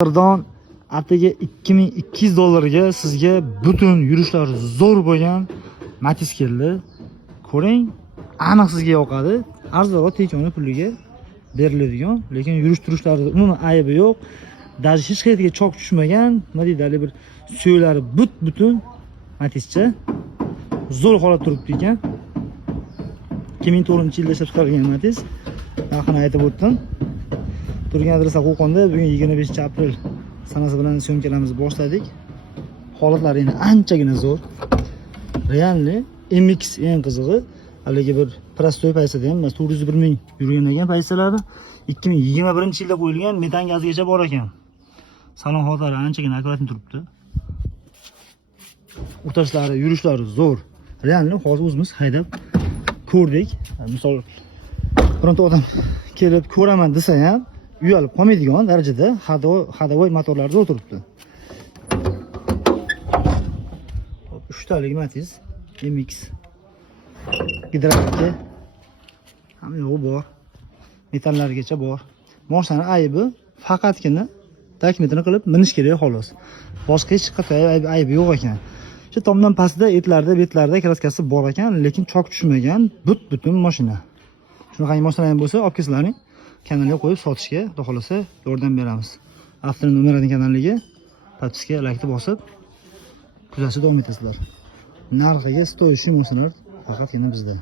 Qadrdon atigi $2200 sizga butun yurishlari zo'r bo'lgan Matiz keldi. Ko'ring, aniq sizga yoqadi. Arzonroq tekoni puliga beriladigan, lekin yurish turishlarida umuman aybi yo'q. Даже hech qayerga chok tushmagan, nima deydi, bir suylari butun Matizcha. Zo'r holat turibdi ekan. 2004-yilda ishlab chiqarilgan Matiz. Narxini aytib o'tdim. Turgan adresi Qo'qonda. Bugun 25-aprel sanasi bilan syomkalarimizni boshladik. Holatlari yana anchagina zo'r. Realni MX eng qizig'i, haligi bir prostoy paysada ham 401 ming yurgan ekan paysalari. 2021-yilda qo'yilgan metan gazigacha bor ekan. Salon holatlari anchagina akkuratni turibdi. O'tashlari, yurishlari zo'r. Realni hozir o'zimiz haydab ko'rdik. Misol bironta odam kelib ko'raman desa ham uyalib qolmaydigan darajada hadavoy motorlarda o'tiribdi. 3 talik Matiz MX gidravlika ham yo'q bor. Metallarigacha bor. Mashinani aybi faqatgina takmetini qilib minish kerak xolos. Boshqa hech qanday aybi yo'q ekan. Shu tomdan pastda etlarda, betlarda kraskasi bor ekan, lekin chok tushmagan butun mashina. Shunaqa mashina ham bo'lsa, olib kelsalaring, kanalga qo'yib sotishga, xudo xolasa yordam beramiz. Avtonom Umarning kanaliga podpiska, like bosib kuzatishda davom etasizlar. Narxiga stoyishi mashinalar faqatgina bizda.